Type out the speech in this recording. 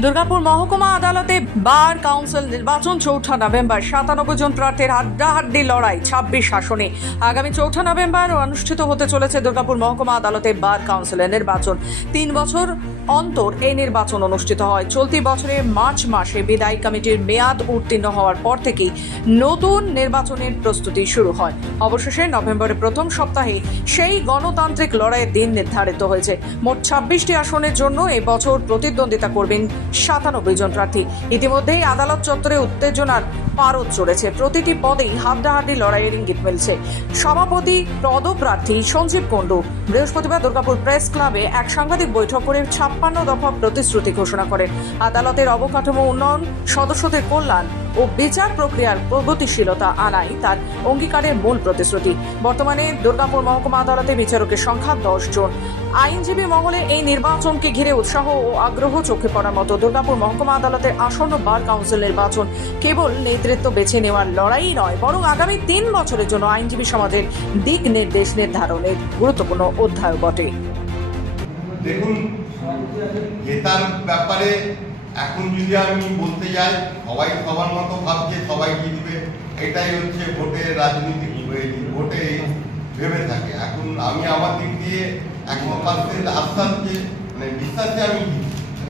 দুর্গাপুর মহকুমা আদালতে bar council নির্বাচন চৌঠা নভেম্বর, সাতানব্বই জন প্রার্থীর হাড্ডাহাড্ডি লড়াই, ছাব্বিশ শাসনে আগামী চৌঠা নভেম্বর অনুষ্ঠিত হতে চলেছে দুর্গাপুর মহকুমা আদালতে বার কাউন্সিলের নির্বাচন। তিন বছর অন্তর এই নির্বাচন অনুষ্ঠিত হয়। চলতি বছরের মার্চ মাসে বিদায়ী কমিটির মেয়াদ উত্তীর্ণ হওয়ার পর থেকেই নতুন নির্বাচনের প্রস্তুতি শুরু হয়। অবশেষে নভেম্বরের প্রথম সপ্তাহে সেই গণতান্ত্রিক লড়াইয়ের দিন নির্ধারিত হয়েছে। মোট ছাব্বিশটি আসনের জন্য এবছর প্রতিদ্বন্দ্বিতা করবেন সাতানব্বই জন প্রার্থী। ইতিমধ্যেই আদালত চত্বরে উত্তেজনার পারদ চড়েছে। প্রতিটি পদেই হাড্ডাহাড্ডি লড়াইয়ের ইঙ্গিত মিলছে। সভাপতি, পদপ্রার্থী সঞ্জীব কুণ্ডু বৃহস্পতিবার দুর্গাপুর প্রেস ক্লাবে এক সাংবাদিক বৈঠক করে ছাপ্পান্ন দফা প্রতিশ্রুতি ঘোষণা করেন। আদালতের অবকাঠামো উন্নয়ন, সদস্যদের কল্যাণ ও বিচার প্রক্রিয়ার প্রগতিশীলতা আনাই তার অঙ্গীকারের মূল প্রতিশ্রুতি। বর্তমানে দুর্গাপুর মহকুমা আদালতে বিচারকের সংখ্যা দশ জন। আইনজীবী মহলে এই নির্বাচনকে ঘিরে উৎসাহ ও আগ্রহ চোখে পড়ার মতো দুর্গাপুর মহকুমা আদালতের আসন্ন বার কাউন্সিল নির্বাচন কেবল নেতৃত্ব বেছে নেওয়ার লড়াই নয়, বরং আগামী তিন বছরের জন্য আইনজীবী সমাজের দিক নির্দেশ নির্ধারণের গুরুত্বপূর্ণ অধ্যায় বটে। দেখুন ব্যাপারে এখন যদি আমি বলতে যাই, সবাই সবার মতো ভাবছে, সবাই জিতবে। এটাই হচ্ছে ভোটের রাজনীতি ভোটে ভেবে থাকে। এখন আমি আমার দিক দিয়ে এক পার্সেন্ট আশ্বাস যে মানে বিশ্বাসে আমি